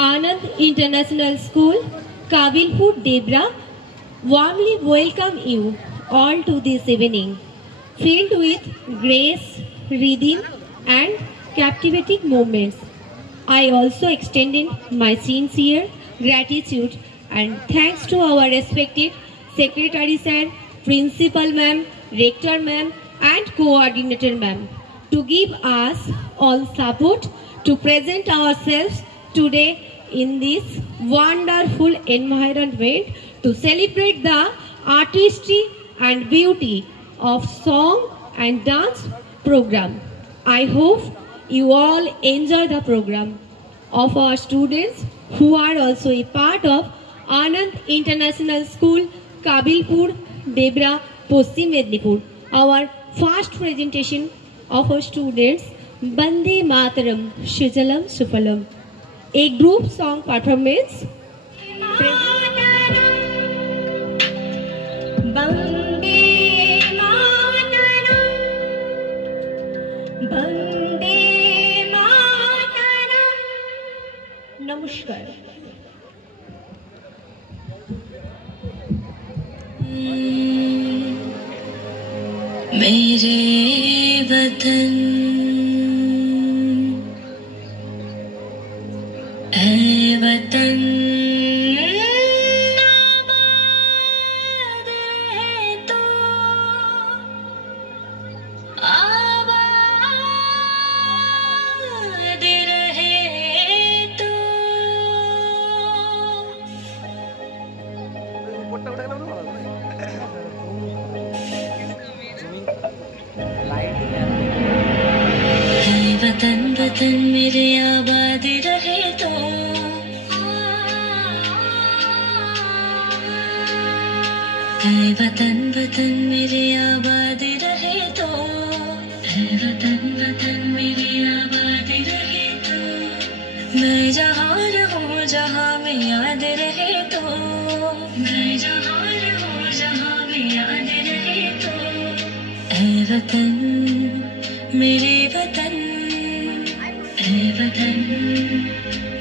Anand International School, Kabilpur, Debra, warmly welcome you all to this evening, filled with grace, rhythm, and captivating moments. I also extended my sincere gratitude and thanks to our respected Secretary Sir, Principal Ma'am, Rector Ma'am, and Coordinator Ma'am to give us all support to present ourselves today in this wonderful environment to celebrate the artistry and beauty of song and dance program. I hope you all enjoy the program of our students who are also a part of Anand International School, Kabilpur, Debra, Paschim Mednipur. Our first presentation of our students, Bande Mataram, Shijalam Sufalam, a group song performance. नमस्कार। मेरे वतन ऐ वतन आबाद है तो आबाद रहे तो वतन वतन मेरे आबाद रहे तो है वतन वतन मेरे आबाद रहे तो है वतन वतन मेरे आबाद रहे तो मैं जहाँ रहूँ जहाँ में याद रहे तो मैं जहाँ रहूँ जहाँ में याद रहे तो है वतन मेरे वतन है वतन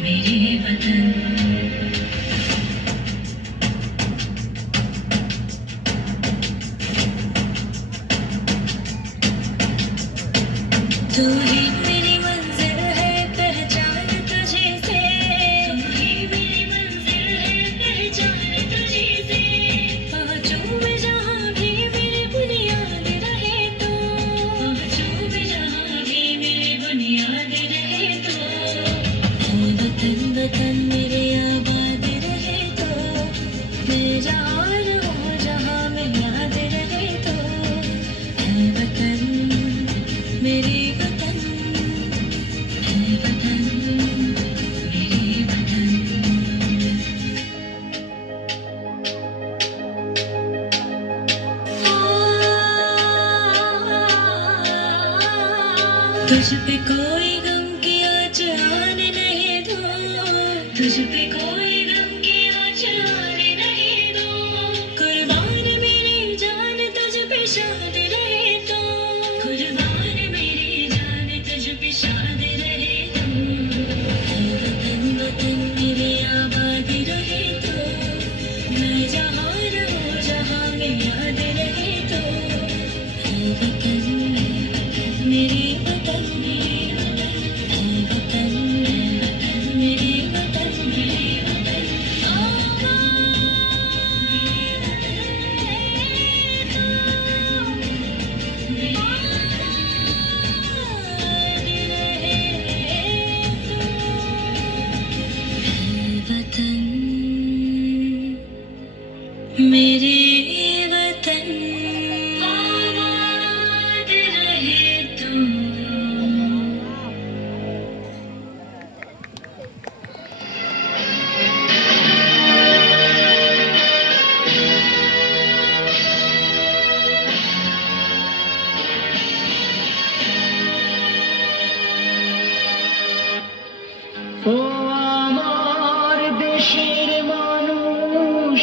मेरे वतन तू ही मेरी मंजिल है पहचान तुझे से तू ही मेरी मंजिल है पहचान तुझे से पहुँचूं मैं जहाँ भी मेरी बुनियाद रहे तो पहुँचूं मैं जहाँ भी मेरी बुनियाद रहे तो है वतन वतन मेरे आबाद रहे तो मैं जहाँ रहूँ जहाँ में याद रहे तो है वतन मेरे वतन है वतन मेरे वतन तुझ पे कोई गम की आँच आने नहीं दो तुझ पे कोई गम की आँच आने नहीं दो कुर्बान मेरी जान तुझ पे शाद रहे तो कुर्बान मेरी जान तुझ पे शाद रहे तो है वतन वतन मेरे आबाद रहे तो मैं जहाँ रहूँ जहाँ में याद रहे तो है वतन मेरे वतन है वतन मेरे वतन मेरे वतन मेरे वतन आबाद रहे तो ও আমার দেশের মানুষ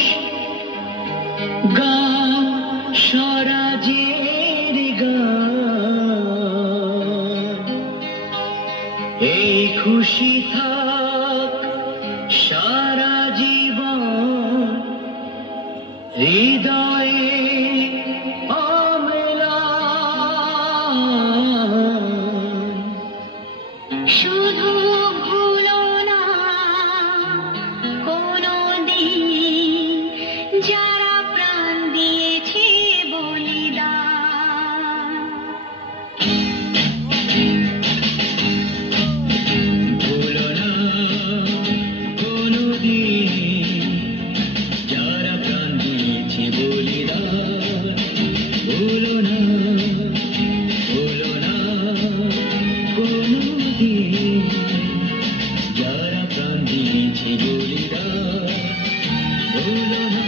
ভুলো না।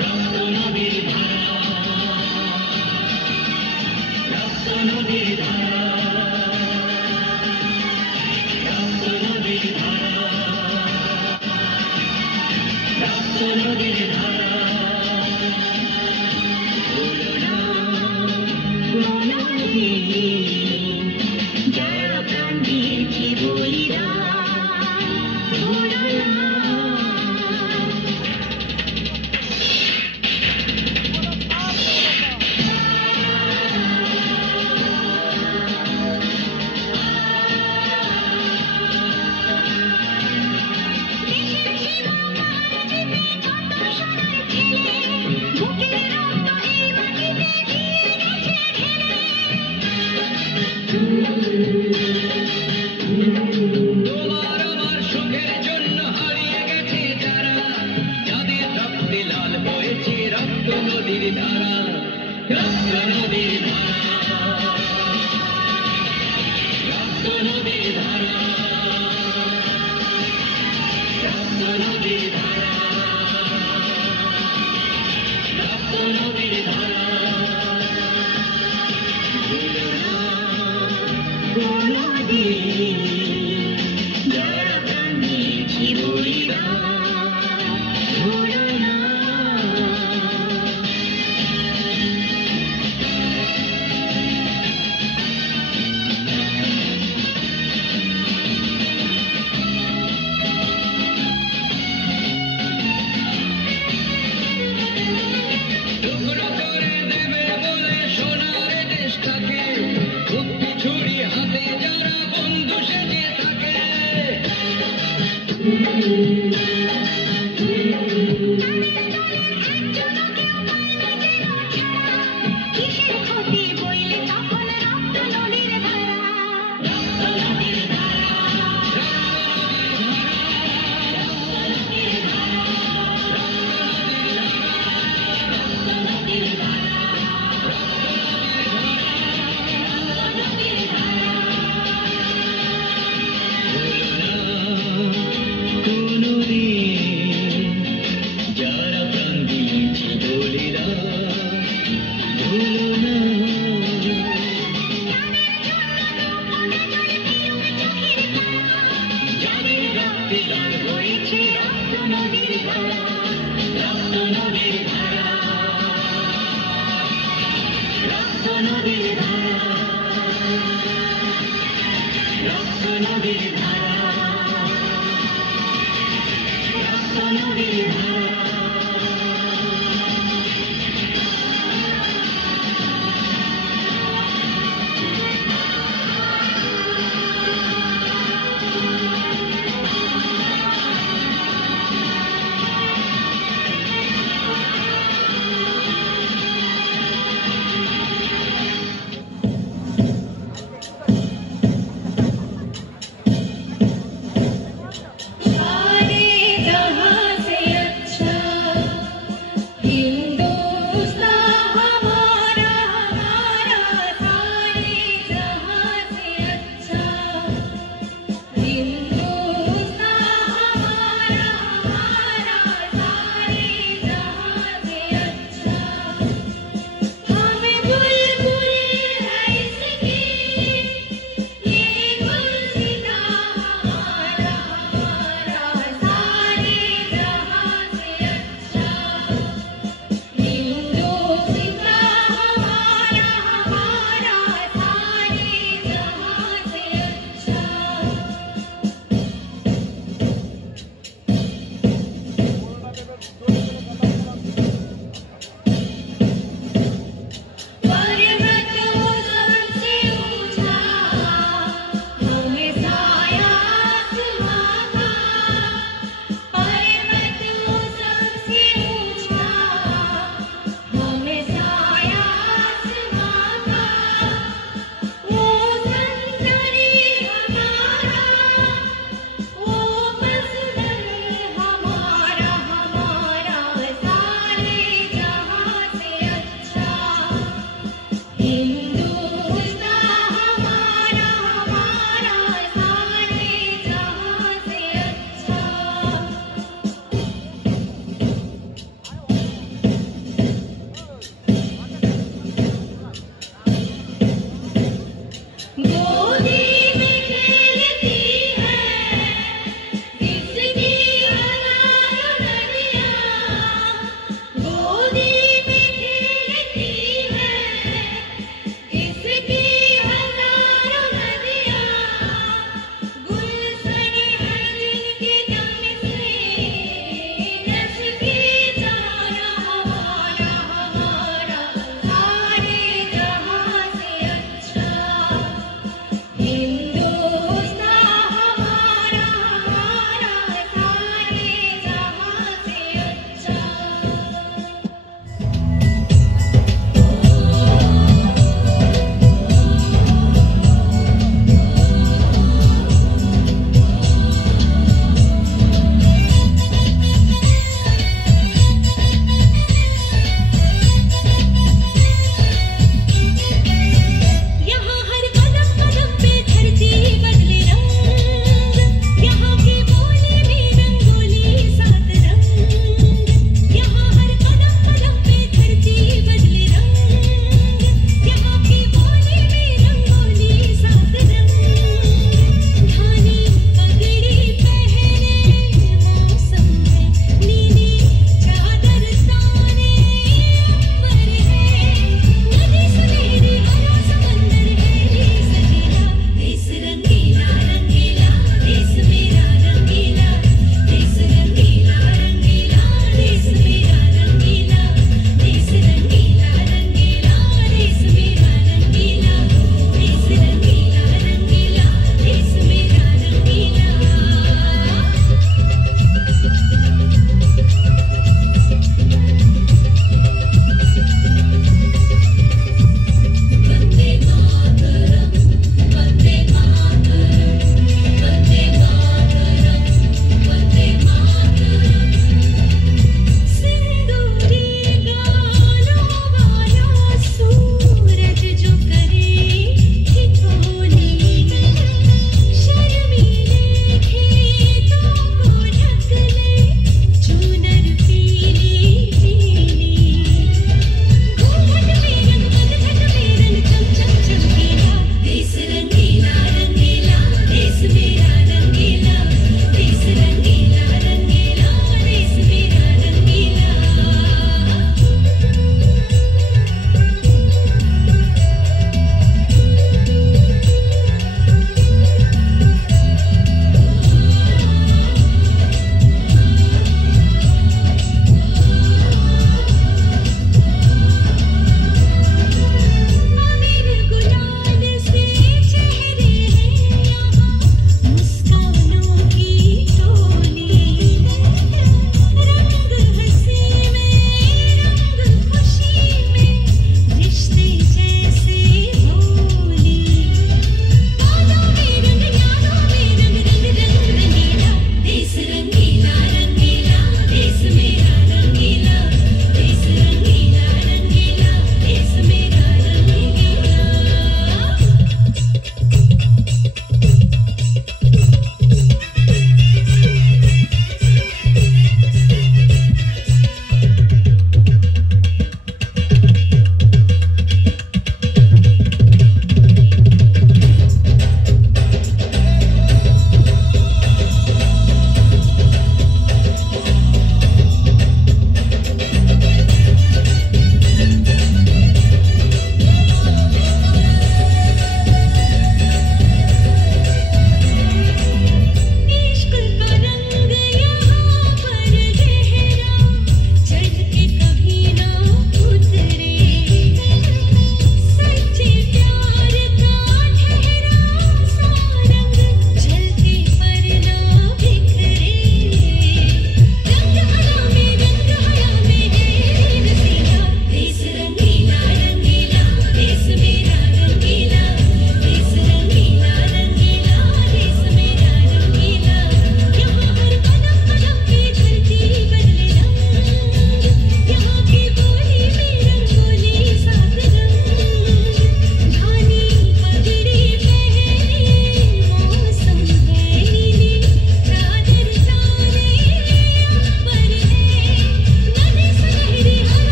রক্ত নদীর ধারা, রক্ত নদীর ধারা, রক্ত নদীর ধারা, রক্ত নদীর ধারা। ভুলো না কোনদিন যারা প্রাণ দিয়েছে বলিদান, ভুলো না। তোমার আমার সুখের জন্য হারিয়ে গেছে যারা, যাদের রক্তে লাল বয়েছে রক্ত নদীর ধারা, রক্ত নদীর ধারা, রক্ত নদীর ধারা, রক্ত নদীর ধারা, রক্ত নদীর ধারা। ভুলো না কোনদিন যারা প্রাণ দিয়েছে বলিদান, ভুলো না।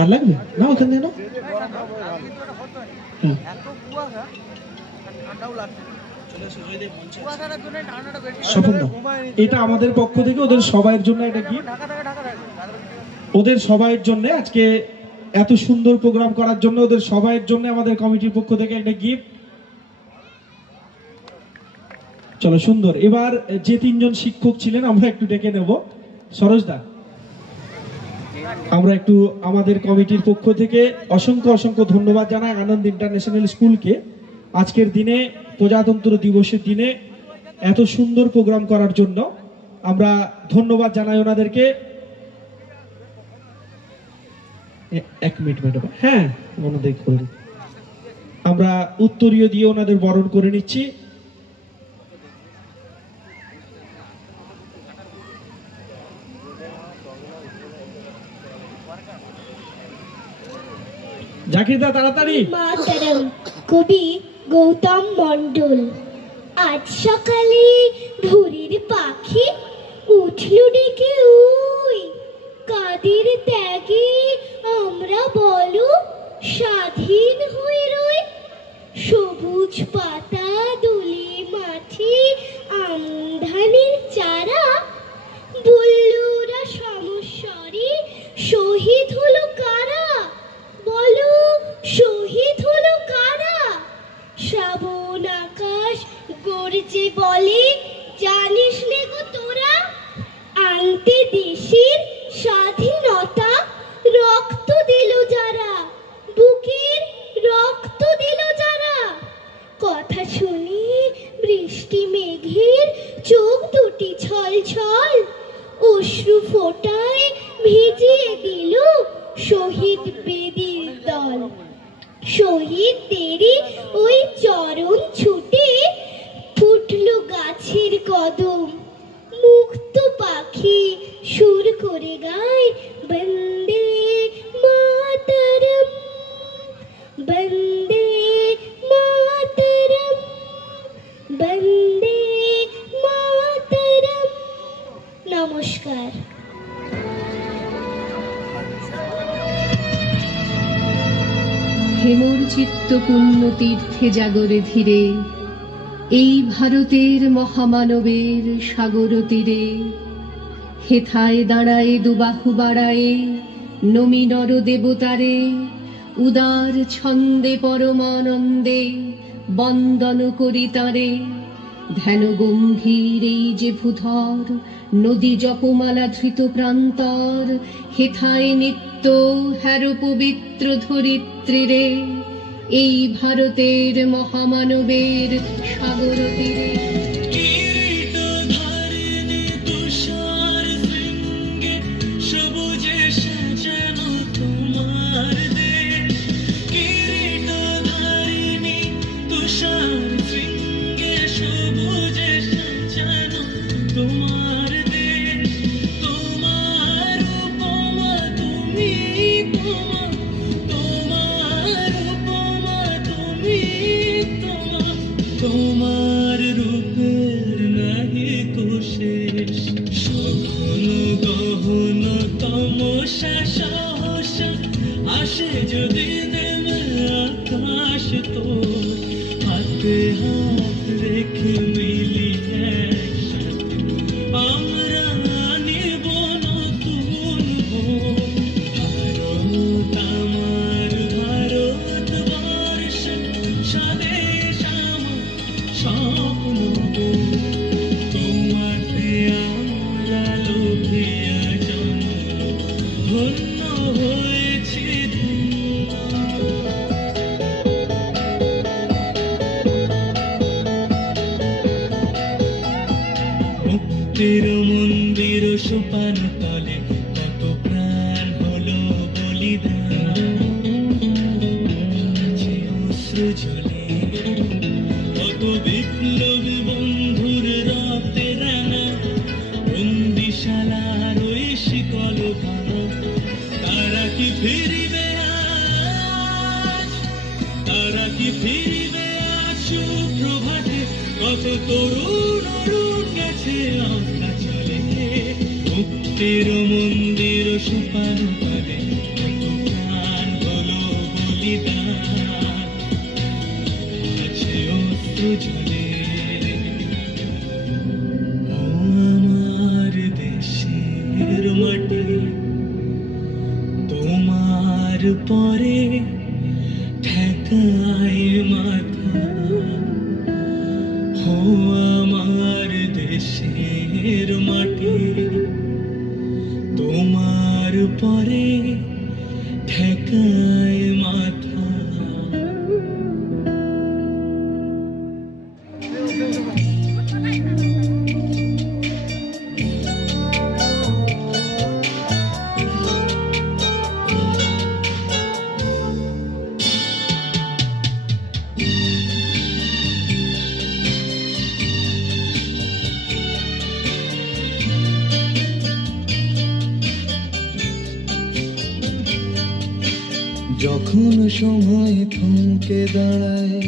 আর লাগবে না ওখান থেকে এটা আমাদের পক্ষ থেকে ওদের সবাইয়ের জন্য একটা গিফট, ওদের সবাইয়ের জন্য আজকে এত সুন্দর প্রোগ্রাম করার জন্য ওদের সবাইয়ের জন্য আমাদের কমিটির পক্ষ থেকে একটা গিফট। চলো সুন্দর। এবার যে তিনজন শিক্ষক ছিলেন আমরা একটু ডেকে নেব। সরোজদা, আমরা একটু আমাদের কমিটির পক্ষ থেকে অসংখ্য অসংখ্য ধন্যবাদ জানাই আনন্দ ইন্টারন্যাশনাল স্কুলকে আজকের দিনে প্রজাতন্ত্র দিবসের দিনে এত সুন্দর প্রোগ্রাম করার জন্য আমরা ধন্যবাদ জানাই ওনাদেরকে। এক মিনিট ম্যাডাম, হ্যাঁ ওনাদের করে আমরা উত্তরীয় দিয়ে ওনাদের বরণ করে নিচ্ছি। জাকিরদা তাড়াতাড়ি। মাতারাম, কবি গৌতম মণ্ডল। আজ সকালে ভোরের পাখি উঠল ডেকে ওই, কাদের ত্যাগে আমরা বলো স্বাধীন হয়ে রই। সবুজ পাতা দুলি মাঠে আমধানের চারা, বললুরা সমস্বরে শহীদ হলো কারা, বলো শহীদ হলো কারা। শ্রাবণ আকাশ গর্জে বলে জানিস নে গো তোরা, আনতে দেশের স্বাধীনতা রক্ত দিল যারা, বুকের রক্ত দিল যারা। কথা শুনি বৃষ্টি মেঘের চোখ দুটি ছল ছল, অশ্রু ফোটায় ভিজিয়ে দিল শহীদ বেদির দল। শহীদদেরই ওই চরণ ছুটে ফুটল গাছের কদম, মুক্ত পাখি সুর করে গায় বন্দে মাতরম, বন্দে মাতরম, বন্দে মাতরম। নমস্কার। হেমর চিত্ত পুণ্য তীর্থে জাগরে ধীরে, এই ভারতের মহামানবের সাগর তীরে। হেথায় দাঁড়ায় দুবাহু বাড়ায়ে নমি নর দেবতারে, উদার ছন্দে পরমানন্দে বন্দন করি তারে। ধ্যান গম্ভীর এই যে ভূধর, নদী জপমালা ধৃত প্রান্তর। হেথায় নিত্য হ্যার পবিত্র ধরিত্রীরে, এই ভারতের মহামানবের সাগর তীরে। তোমার রূপের নাহি তো শেষ, সকল গহন তমসা সহসা আসে যদি নেমে আকাশ তোর। হাতে হাত রেখে মিলি একসাথে আমরা নিব নতুন ভোর। ভারত আমার ভারতবর্ষ, স্বদেশ আমার স্বপ্ন। তোমাতে আমরা লোভিয়া জন্ম, ধন্য হয়েছি। মুক্তির মন্দির সোপান তলে কত প্রাণ হলো বলিদান, অশ্রু ঝরে কত বিপ্লবী বন্ধুর রক্তে রাঙা। বন্দিশালার ওই শিকল ভাঙা, তারা কি ফিরিবে আজ, তারা কি ফিরিবে আজ সুপ্রভাতে। কত তরুণ অরুণ গেছে আস্থা চলে মুক্তির মন্দির সুপার তলে কত প্রাণ হলো বলিদান আছে অস্ত্র জলে ও আমার দেশের মাটি তোমার পরে ঠেকায় মাথা ও আমার দেশের মাটি তোমার পরে ঠেকায় মাথা। যখন সময় থমকে দাঁড়ায়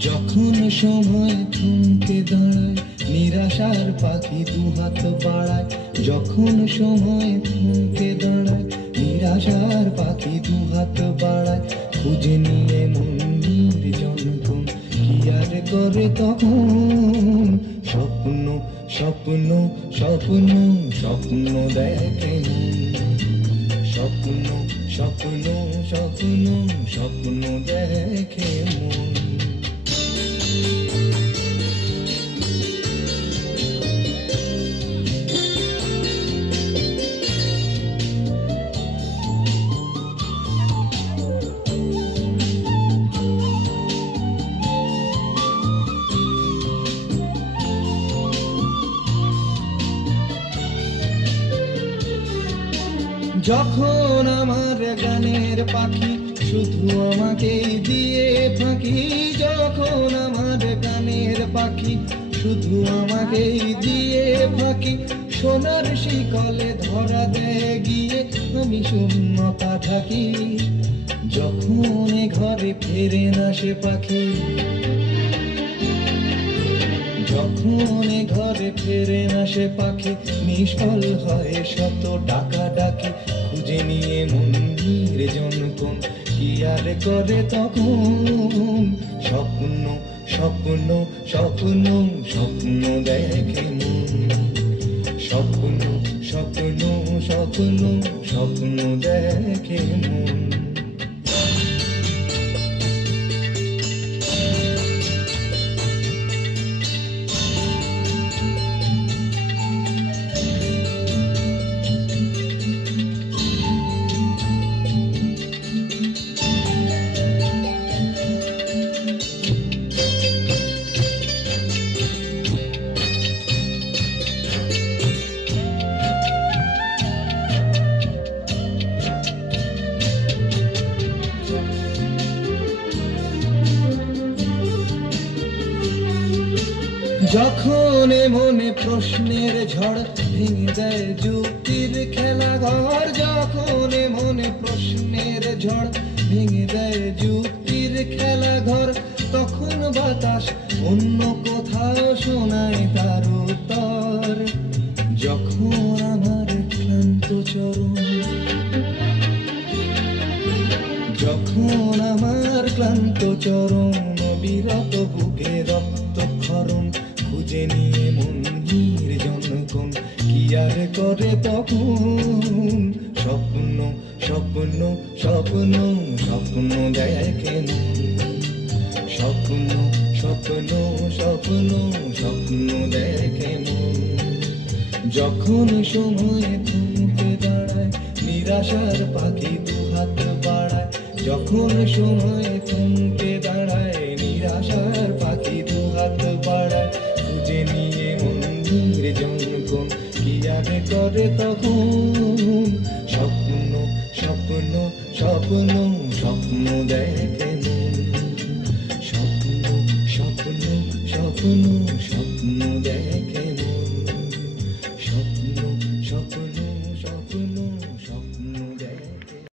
যখন সময় থমকে দাঁড়ায় নিরাশার পাখি দুহাত বাড়ায় যখন সময় থমকে দাঁড়ায় নিরাশার পাখি দুহাত বাড়ায় খুঁজে নিয়ে মন্দির জনগণ কি আর করে তখন স্বপ্ন স্বপ্ন স্বপ্ন স্বপ্ন দেখে স্বপ্ন স্বপ্ন স্বপ্ন স্বপ্ন দেখে মন। যখন আমার গানের পাখি শুধু আমাকে দিয়ে ফাঁকি যখন আমার গানের পাখি শুধু আমাকে দিয়ে ফাঁকি সোনার শিকলে ধরা দেয় গিয়ে আমি শূন্যতা থাকি যখন ঘরে ফেরে না সে পাখি যখন ঘরে ফেরে না সে পাখি নিষ্ফল হয় শত ডাকা ডাকি খুঁজে নিয়ে মন্দির জনগণ কি আর করে তখন স্বপ্ন স্বপ্ন স্বপ্ন স্বপ্ন দেখে মন স্বপ্ন স্বপ্ন স্বপ্ন স্বপ্ন দেখে মন। যখন মনে প্রশ্নের ঝড় ভেঙে দেয় যুক্তির খেলা ঘর যখন মনে প্রশ্নের ঝড় ভেঙে দেয় যুক্তির খেলা ঘর তখন বাতাস অন্য কোথাও শোনায় তার উত্তর যখন আমার ক্লান্ত চরণ যখন আমার ক্লান্ত চরণ বিরত বুকে রক্ত ক্ষরণ খুঁজে নিয়ে মন্দির জনগণ কি আর করে তখন স্বপ্ন স্বপ্ন স্বপ্ন স্বপ্ন দেখে স্বপ্ন স্বপ্ন স্বপ্ন স্বপ্ন দেখে মন যখন সময় থমকে দাঁড়ায় নিরাশার পাখি দুহাত বাড়ায় যখন সময় থমকে দাঁড়ায় নিরাশার পাখি দুহাত বাড়ায় খুঁজে নিয়ে মন্দির জনগণ কি আর করে তখন স্বপ্ন স্বপ্ন স্বপ্ন স্বপ্ন দেখে স্বপ্ন স্বপ্ন স্বপ্ন স্বপ্ন দেখে